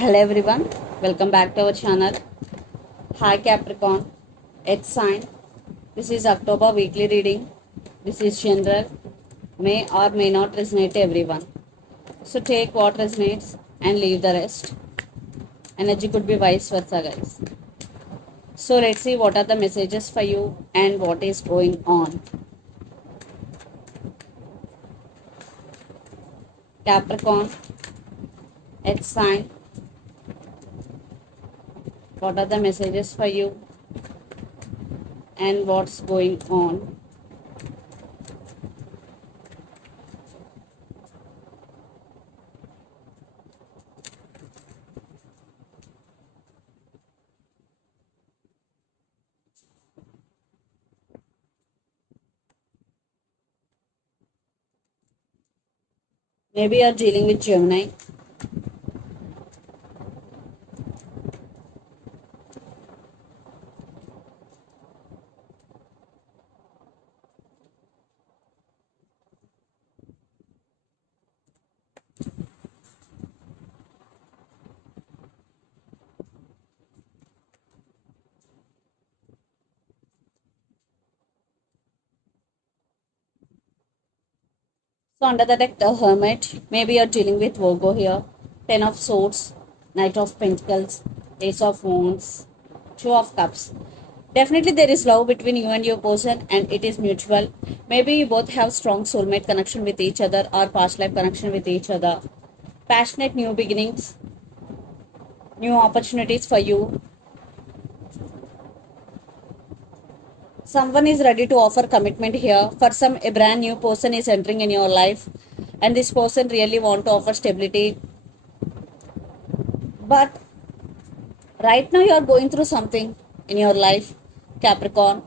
Hello everyone, welcome back to our channel. Hi Capricorn, Earth sign. This is October weekly reading. This is general, may or may not resonate to everyone. So take what resonates and leave the rest. Energy could be vice versa, guys. So let's see what are the messages for you and what is going on. Capricorn, Earth sign. What are the messages for you and what's going on? Maybe you're dealing with Gemini. So under the deck, the Hermit. Maybe you're dealing with Virgo here. Ten of Swords, Knight of Pentacles, Ace of Wands, Two of Cups. Definitely there is love between you and your person and it is mutual. Maybe you both have strong soulmate connection with each other or past life connection with each other. Passionate new beginnings, new opportunities for you. Someone is ready to offer commitment here. For some, a brand new person is entering in your life and this person really want to offer stability. But right now you are going through something in your life, Capricorn.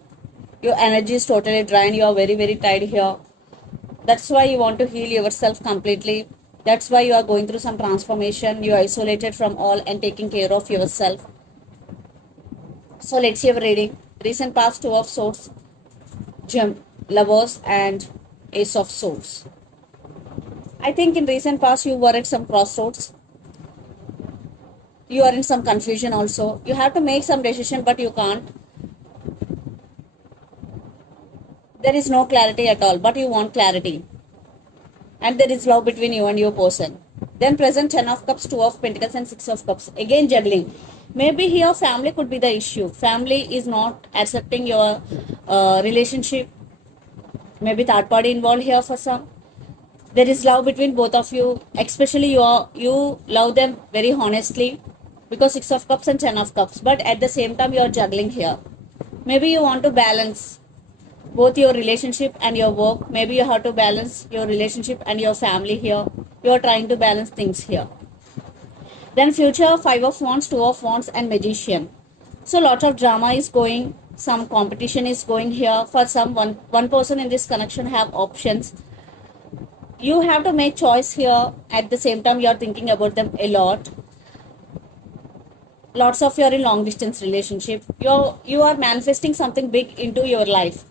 Your energy is totally drained. You are very tired here. That's why you want to heal yourself completely. That's why you are going through some transformation. You are isolated from all and taking care of yourself. So let's see our reading. Recent past, Two of Swords, Gem, Lovers and Ace of Swords. I think in recent past you were at some crossroads. You are in some confusion also. You have to make some decision but you can't. There is no clarity at all, but you want clarity. And there is love between you and your person. Then present 10 of cups, 2 of pentacles and 6 of cups. Again juggling. Maybe here family could be the issue. Family is not accepting your relationship. Maybe third party involved here for some. There is love between both of you. Especially you love them very honestly. Because 6 of cups and 10 of cups. But at the same time you are juggling here. Maybe you want to balance both your relationship and your work. Maybe you have to balance your relationship and your family here. You are trying to balance things here. Then future, 5 of wands, 2 of wands and magician. So lot of drama is going, some competition is going here. For one person in this connection have options. You have to make choice here. At the same time you are thinking about them a lot. Lots of you are in long distance relationship. You are manifesting something big into your life,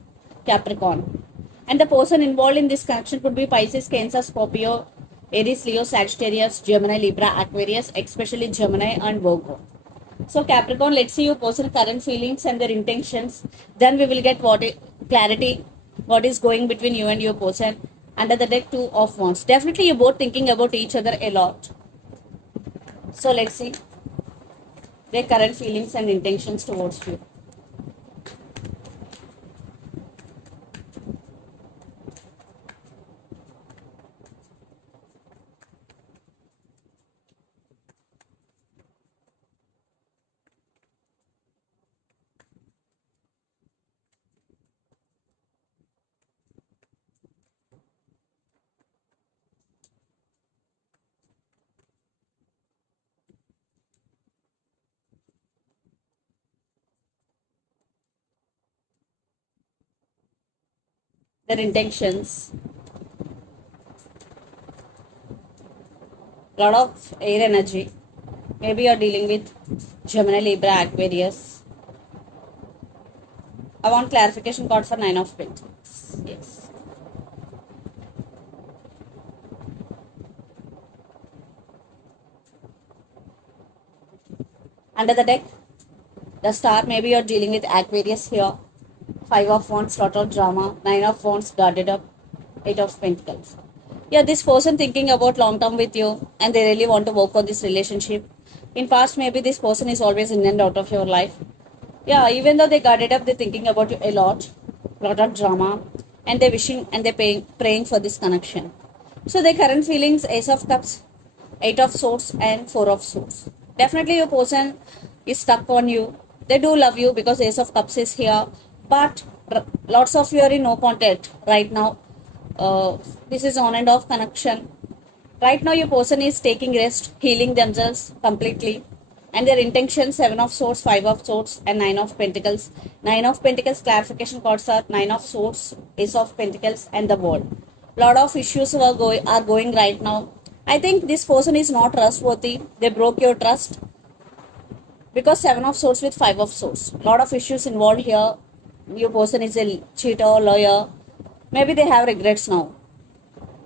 Capricorn. And the person involved in this connection could be Pisces, Cancer, Scorpio, Aries, Leo, Sagittarius, Gemini, Libra, Aquarius, especially Gemini and Virgo. So Capricorn, let's see your person current feelings and their intentions. Then we will get clarity, what is going between you and your person. Under the deck, 2 of wands. Definitely you're both thinking about each other a lot. So let's see their current feelings and intentions towards you. Their intentions. Lot of air energy. Maybe you're dealing with Gemini, Libra, Aquarius. I want clarification card for 9 of Pentacles. Yes. Under the deck, the star, maybe you're dealing with Aquarius here. Five of Wands, lot of drama. Nine of Wands, guarded up. Eight of Pentacles. Yeah, this person thinking about long term with you and they really want to work on this relationship. In past, maybe this person is always in and out of your life. Yeah, even though they guarded up, they're thinking about you a lot of drama, and they're wishing and praying for this connection. So their current feelings, Ace of Cups, Eight of Swords, and Four of Swords. Definitely your person is stuck on you. They do love you because Ace of Cups is here, but lots of you are in no contact right now. This is on and off connection. Right now your person is taking rest, healing themselves completely, and their intention: Seven of Swords, Five of Swords, and Nine of Pentacles. Nine of Pentacles clarification cards are Nine of Swords, Ace of Pentacles, and the World. Lot of issues are going right now. I think this person is not trustworthy. They broke your trust because Seven of Swords with Five of Swords. Lot of issues involved here. Your person is a cheater, lawyer. Maybe they have regrets now.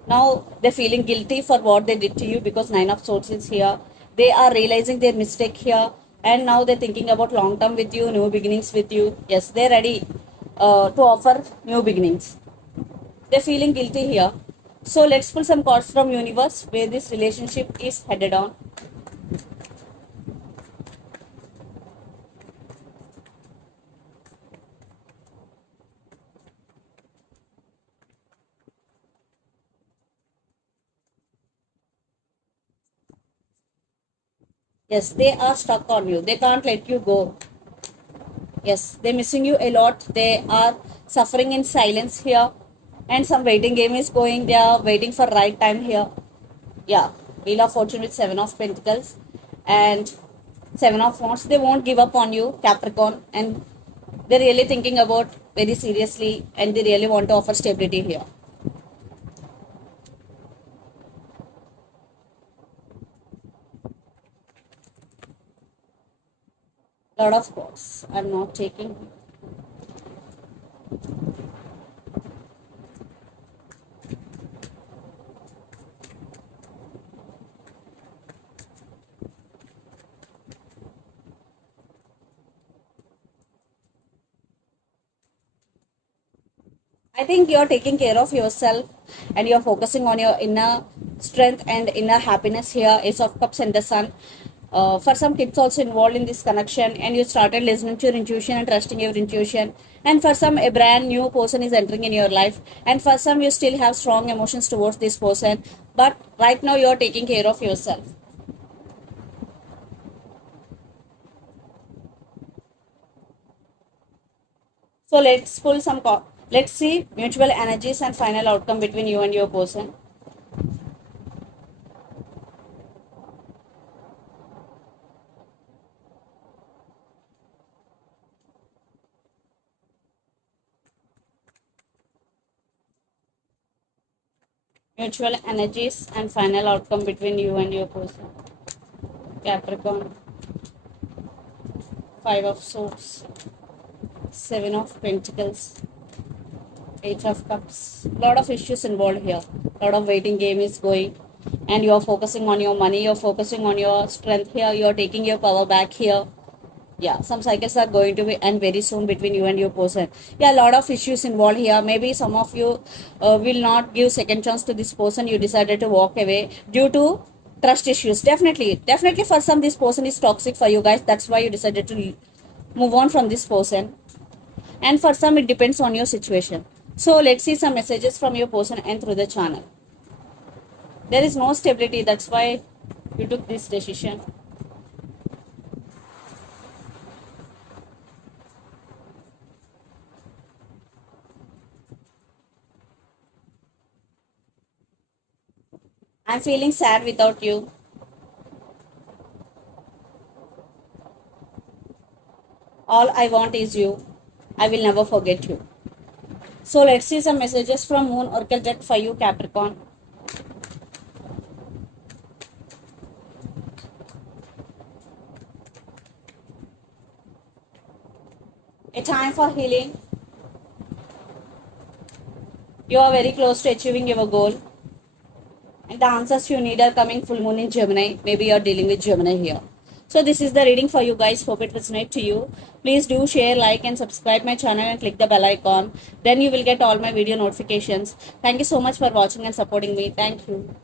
Now they're feeling guilty for what they did to you because Nine of Swords is here. They are realizing their mistake here, and now they're thinking about long term with you, new beginnings with you. Yes, they're ready to offer new beginnings. They're feeling guilty here. So let's pull some cards from universe where this relationship is headed on. Yes, they are stuck on you. They can't let you go. Yes, they're missing you a lot. They are suffering in silence here. And some waiting game is going. They are waiting for right time here. Yeah, Wheel of Fortune with Seven of Pentacles and Seven of Wands. They won't give up on you, Capricorn. And they're really thinking about very seriously and they really want to offer stability here. Lot of cards. I'm not taking. I think you're taking care of yourself and you're focusing on your inner strength and inner happiness here. Ace of Cups and the Sun. For some kids also involved in this connection, and you started listening to your intuition and trusting your intuition. And for some, a brand new person is entering in your life. And for some, you still have strong emotions towards this person. But right now, you're taking care of yourself. So let's pull some. Let's see mutual energies and final outcome between you and your person. Mutual energies and final outcome between you and your person. Capricorn. Five of Swords. Seven of Pentacles. Eight of Cups. Lot of issues involved here. Lot of waiting game is going. And you're focusing on your money. You're focusing on your strength here. You're taking your power back here. Yeah, some cycles are going to be end very soon between you and your person. Yeah, a lot of issues involved here. Maybe some of you will not give second chance to this person. You decided to walk away due to trust issues. Definitely for some this person is toxic for you guys. That's why you decided to move on from this person. And for some it depends on your situation. So let's see some messages from your person and through the channel. There is no stability. That's why you took this decision. I'm feeling sad without you. All I want is you. I will never forget you. So let's see some messages from Moon Oracle deck for you, Capricorn. A time for healing. You are very close to achieving your goal. And the answers you need are coming full moon in Gemini. Maybe you're dealing with Gemini here. So this is the reading for you guys. Hope it resonate to you. Please do share, like and subscribe my channel and click the bell icon. Then you will get all my video notifications. Thank you so much for watching and supporting me. Thank you.